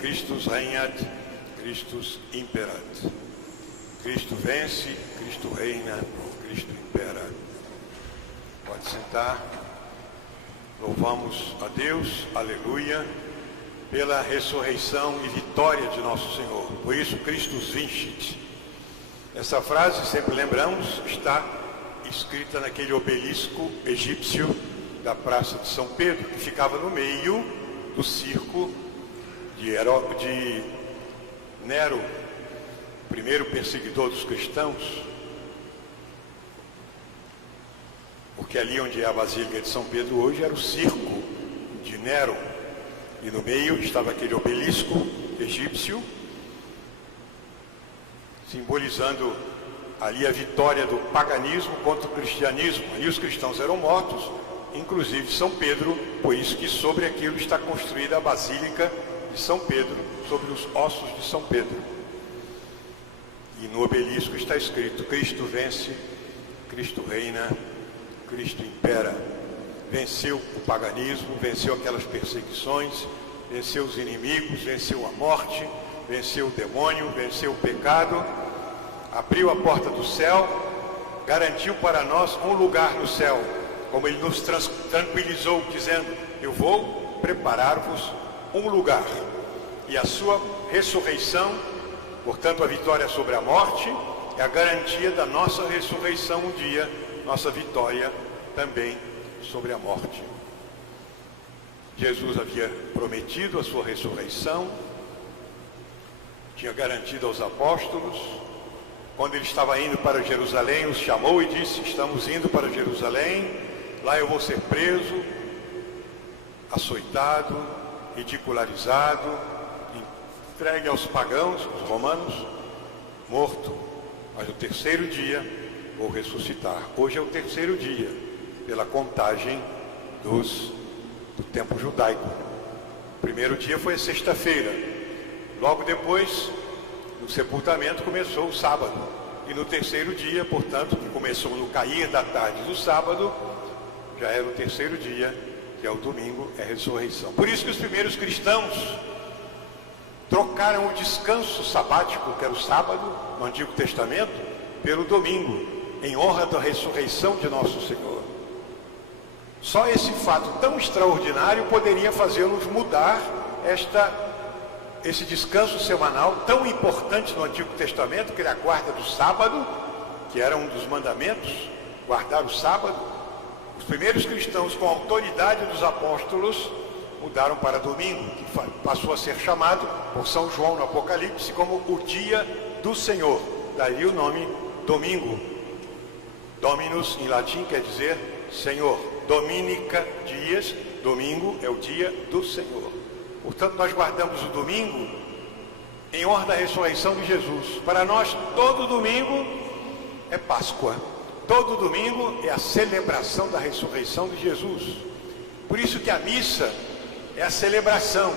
Christus regnat, Christus imperat. Cristo vence, Cristo reina, Cristo impera. Pode sentar. Louvamos a Deus, aleluia, pela ressurreição e vitória de nosso Senhor. Por isso, Christus vincit. Essa frase, sempre lembramos, está escrita naquele obelisco egípcio da Praça de São Pedro, que ficava no meio do circo de Nero, primeiro perseguidor dos cristãos, porque ali onde é a Basílica de São Pedro hoje era o circo de Nero, e no meio estava aquele obelisco egípcio, simbolizando ali a vitória do paganismo contra o cristianismo. Ali os cristãos eram mortos, inclusive São Pedro, por isso que sobre aquilo está construída a Basílica de São Pedro, sobre os ossos de São Pedro. E no obelisco está escrito: Cristo vence, Cristo reina, Cristo impera. Venceu o paganismo, venceu aquelas perseguições, venceu os inimigos, venceu a morte, venceu o demônio, venceu o pecado, abriu a porta do céu, garantiu para nós um lugar no céu, como ele nos tranquilizou, dizendo: eu vou preparar-vos um lugar. E a sua ressurreição, portanto a vitória sobre a morte, é a garantia da nossa ressurreição um dia, nossa vitória também sobre a morte. Jesus havia prometido a sua ressurreição, tinha garantido aos apóstolos. Quando ele estava indo para Jerusalém, os chamou e disse: estamos indo para Jerusalém, lá eu vou ser preso, açoitado, ridicularizado, entregue aos pagãos, os romanos, morto, mas no terceiro dia vou ressuscitar. Hoje é o terceiro dia, pela contagem do tempo judaico. O primeiro dia foi a sexta-feira, logo depois do sepultamento começou o sábado, e no terceiro dia, portanto, que começou no cair da tarde do sábado, já era o terceiro dia, que é o domingo, é a ressurreição. Por isso que os primeiros cristãos trocaram o descanso sabático, que era o sábado, no Antigo Testamento, pelo domingo, em honra da ressurreição de nosso Senhor. Só esse fato tão extraordinário poderia fazê-los mudar esse descanso semanal tão importante no Antigo Testamento, que era a guarda do sábado, que era um dos mandamentos, guardar o sábado. Os primeiros cristãos, com a autoridade dos apóstolos, mudaram para domingo, que passou a ser chamado por São João no Apocalipse como o dia do Senhor. Daí o nome domingo. Dominus em latim quer dizer Senhor. Dominica, dias, domingo é o dia do Senhor. Portanto, nós guardamos o domingo em honra da ressurreição de Jesus. Para nós, todo domingo é Páscoa. Todo domingo é a celebração da ressurreição de Jesus. Por isso que a missa é a celebração,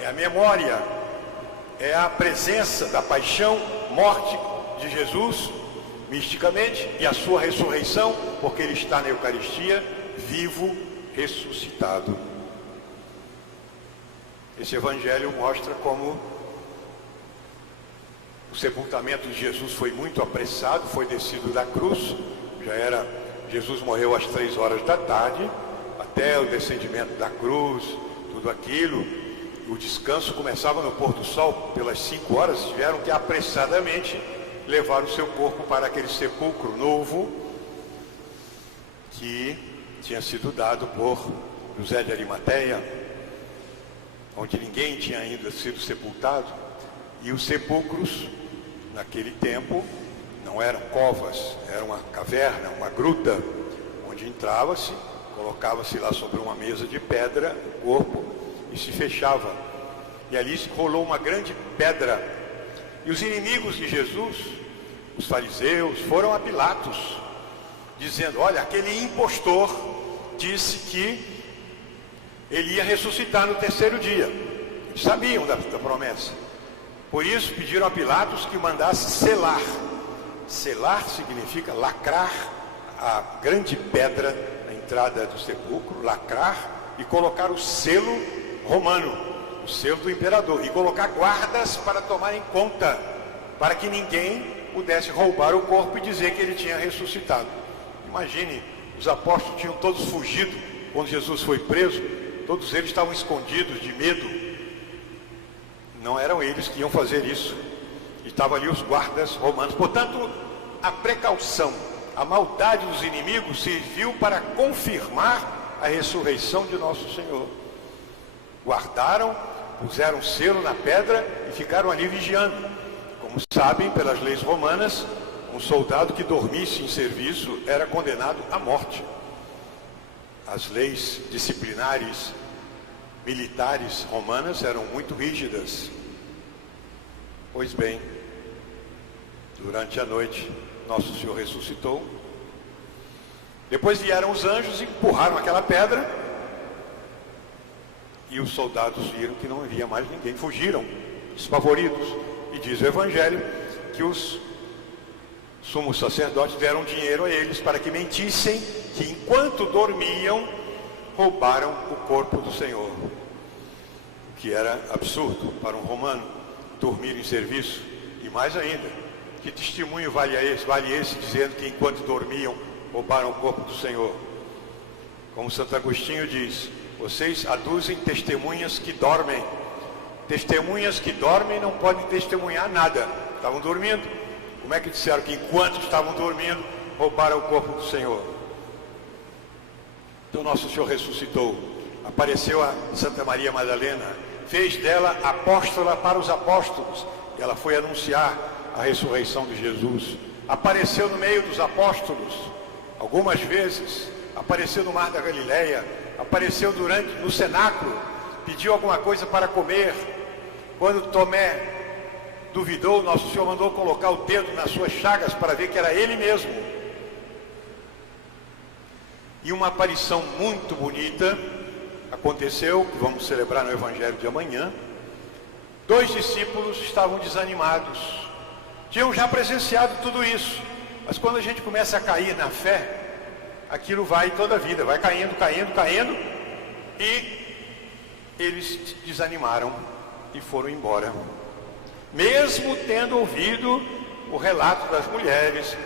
é a memória, é a presença da paixão, morte de Jesus, misticamente, e a sua ressurreição, porque ele está na Eucaristia, vivo, ressuscitado. Esse evangelho mostra como o sepultamento de Jesus foi muito apressado, foi descido da cruz, Jesus morreu às 3 horas da tarde, até o descendimento da cruz, tudo aquilo, o descanso começava no pôr do sol, pelas 5 horas, tiveram que apressadamente levar o seu corpo para aquele sepulcro novo, que tinha sido dado por José de Arimateia, onde ninguém tinha ainda sido sepultado. E os sepulcros, naquele tempo, não eram covas, era uma caverna, uma gruta, onde entrava-se, colocava-se lá sobre uma mesa de pedra o corpo e se fechava. E ali se rolou uma grande pedra. E os inimigos de Jesus, os fariseus, foram a Pilatos, dizendo: olha, aquele impostor disse que ele ia ressuscitar no terceiro dia. Eles sabiam da promessa. Por isso pediram a Pilatos que mandasse selar. Selar significa lacrar a grande pedra na entrada do sepulcro, lacrar e colocar o selo romano. o selo do imperador, e colocar guardas para tomarem conta, para que ninguém pudesse roubar o corpo e dizer que ele tinha ressuscitado. Imagine, os apóstolos tinham todos fugido quando Jesus foi preso, todos eles estavam escondidos de medo. Não eram eles que iam fazer isso, estavam ali os guardas romanos. Portanto, a precaução, a maldade dos inimigos serviu para confirmar a ressurreição de nosso Senhor. Guardaram, puseram selo na pedra e ficaram ali vigiando. Como sabem, pelas leis romanas, um soldado que dormisse em serviço era condenado à morte. As leis disciplinares militares romanas eram muito rígidas. Pois bem, durante a noite, nosso Senhor ressuscitou. Depois vieram os anjos e empurraram aquela pedra. E os soldados viram que não havia mais ninguém. Fugiram, espavoridos. E diz o Evangelho que os sumos sacerdotes deram dinheiro a eles para que mentissem que enquanto dormiam, roubaram o corpo do Senhor. O que era absurdo para um romano dormir em serviço. E mais ainda, que testemunho vale esse dizendo que enquanto dormiam, roubaram o corpo do Senhor? Como Santo Agostinho diz, vocês aduzem testemunhas que dormem. Testemunhas que dormem não podem testemunhar nada. Estavam dormindo. Como é que disseram que enquanto estavam dormindo, roubaram o corpo do Senhor? Então nosso Senhor ressuscitou, apareceu a Santa Maria Madalena, fez dela apóstola para os apóstolos, e ela foi anunciar a ressurreição de Jesus. Apareceu no meio dos apóstolos, algumas vezes, apareceu no Mar da Galileia, apareceu no cenáculo, pediu alguma coisa para comer. Quando Tomé duvidou, nosso Senhor mandou colocar o dedo nas suas chagas para ver que era ele mesmo. E uma aparição muito bonita aconteceu, que vamos celebrar no Evangelho de amanhã. 2 discípulos estavam desanimados, tinham já presenciado tudo isso, mas quando a gente começa a cair na fé, aquilo vai toda a vida, vai caindo, e eles desanimaram e foram embora. Mesmo tendo ouvido o relato das mulheres,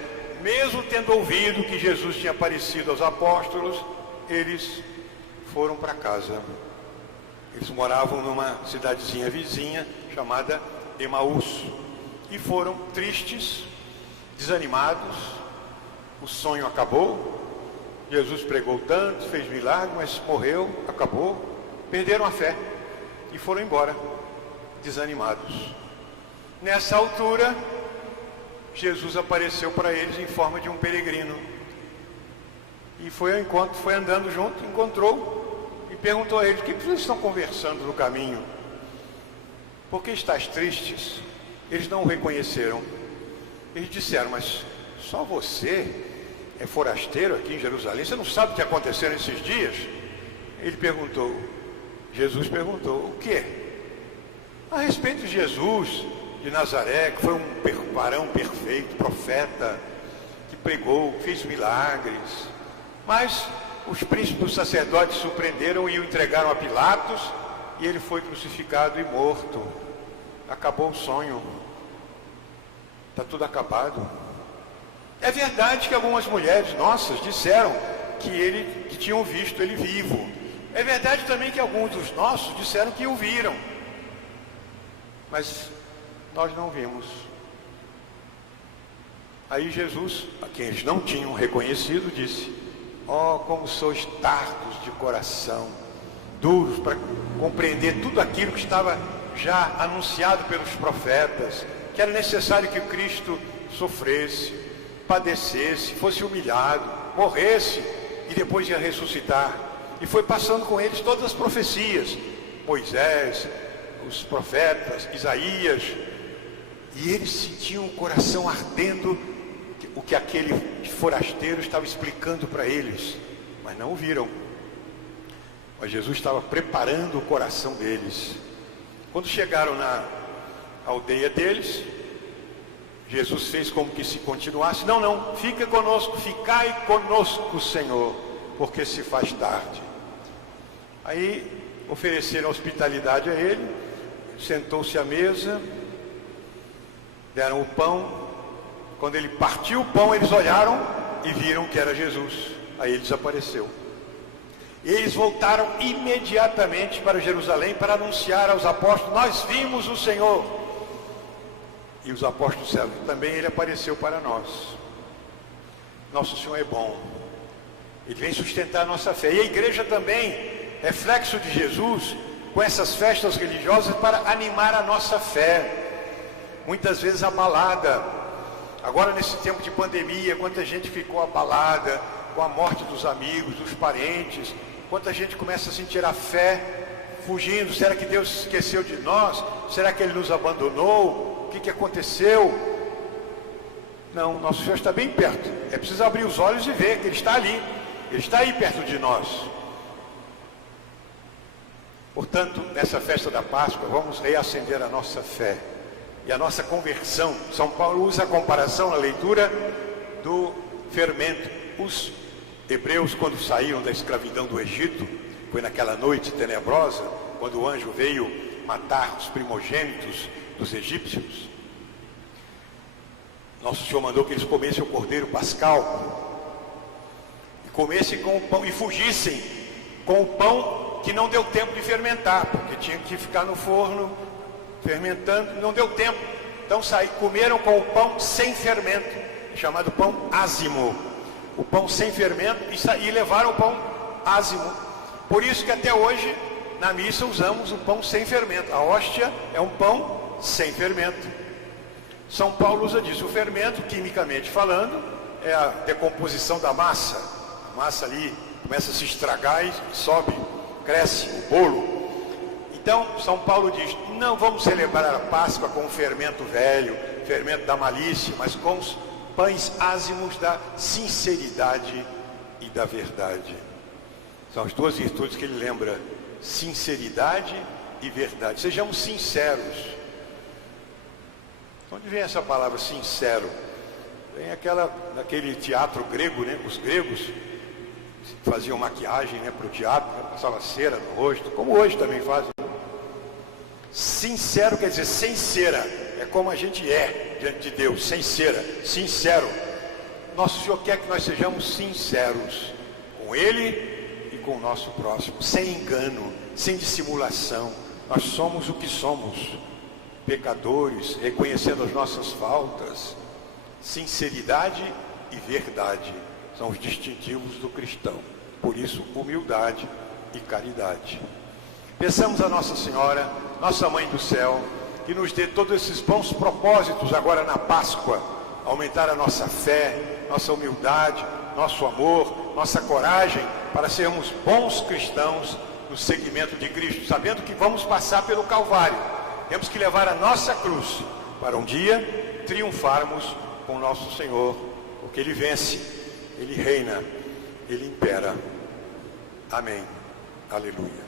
mesmo tendo ouvido que Jesus tinha aparecido aos apóstolos, eles foram para casa. Eles moravam numa cidadezinha vizinha chamada Emaús e foram tristes, desanimados. O sonho acabou. Jesus pregou tanto, fez milagre, mas morreu, acabou. Perderam a fé e foram embora, desanimados. Nessa altura, Jesus apareceu para eles em forma de um peregrino. E foi ao encontro, foi andando junto, encontrou e perguntou a eles: o que vocês estão conversando no caminho? Por que estás tristes? Eles não o reconheceram. Eles disseram: mas só você é forasteiro aqui em Jerusalém? Você não sabe o que aconteceu nesses dias? Ele perguntou, Jesus perguntou: o quê? A respeito de Jesus de Nazaré, que foi um varão perfeito, profeta, que pregou, fez milagres. Mas os príncipes dos sacerdotes surpreenderam e o entregaram a Pilatos, e ele foi crucificado e morto. Acabou o sonho. Está tudo acabado. É verdade que algumas mulheres nossas disseram que tinham visto ele vivo. É verdade também que alguns dos nossos disseram que o viram. Mas nós não vimos. Aí Jesus, a quem eles não tinham reconhecido, disse: ó, como sois tardos de coração, duros para compreender tudo aquilo que estava já anunciado pelos profetas, que era necessário que Cristo sofresse, padecesse, fosse humilhado, morresse e depois ia ressuscitar. E foi passando com eles todas as profecias, Moisés, os profetas, Isaías, e eles sentiam o coração ardendo o que aquele forasteiro estava explicando para eles, mas não o viram. Mas Jesus estava preparando o coração deles. Quando chegaram na aldeia deles, Jesus fez como que se continuasse: não, fica conosco, ficai conosco, Senhor, porque se faz tarde. Aí ofereceram hospitalidade a ele, sentou-se à mesa, deram o pão. Quando ele partiu o pão, eles olharam e viram que era Jesus. Aí ele desapareceu. Eles voltaram imediatamente para Jerusalém para anunciar aos apóstolos: nós vimos o Senhor. E os apóstolos disseram: também ele apareceu para nós. Nosso Senhor é bom, ele vem sustentar a nossa fé. E a igreja também, reflexo de Jesus, com essas festas religiosas para animar a nossa fé, muitas vezes abalada. Agora nesse tempo de pandemia, quanta gente ficou abalada com a morte dos amigos, dos parentes, quanta gente começa a sentir a fé fugindo. Será que Deus esqueceu de nós? Será que Ele nos abandonou? O que aconteceu? Não, nosso Senhor está bem perto. É preciso abrir os olhos e ver que Ele está ali, Ele está aí perto de nós. Portanto, nessa festa da Páscoa, vamos reacender a nossa fé e a nossa conversão. São Paulo usa a comparação na leitura do fermento. Os hebreus, quando saíram da escravidão do Egito, foi naquela noite tenebrosa, quando o anjo veio matar os primogênitos dos egípcios. Nosso Senhor mandou que eles comessem o cordeiro pascal e comessem com o pão, e fugissem com o pão que não deu tempo de fermentar, porque tinha que ficar no forno fermentando, não deu tempo. Então comeram com o pão sem fermento, chamado pão ázimo, o pão sem fermento, e levaram o pão ázimo. Por isso que até hoje na missa usamos o pão sem fermento. A hóstia é um pão sem fermento. São Paulo usa disso. O fermento, quimicamente falando, é a decomposição da massa. A massa ali começa a se estragar e sobe, cresce o bolo. Então, São Paulo diz: não vamos celebrar a Páscoa com o fermento velho, fermento da malícia, mas com os pães ázimos da sinceridade e da verdade. São as duas virtudes que ele lembra: sinceridade e verdade. Sejamos sinceros. Onde vem essa palavra sincero? Vem daquele teatro grego, né? Os gregos faziam maquiagem, né, para o teatro, passavam cera no rosto, como hoje também fazem. Sincero quer dizer sem cera, é como a gente é diante de Deus, sem cera, sincero. Nosso Senhor quer que nós sejamos sinceros com Ele e com o nosso próximo, sem engano, sem dissimulação. Nós somos o que somos, pecadores, reconhecendo as nossas faltas. Sinceridade e verdade são os distintivos do cristão. Por isso, humildade e caridade. Peçamos a Nossa Senhora, nossa Mãe do Céu, que nos dê todos esses bons propósitos agora na Páscoa, aumentar a nossa fé, nossa humildade, nosso amor, nossa coragem, para sermos bons cristãos no seguimento de Cristo, sabendo que vamos passar pelo Calvário. Temos que levar a nossa cruz para um dia triunfarmos com nosso Senhor, porque Ele vence, Ele reina, Ele impera. Amém. Aleluia.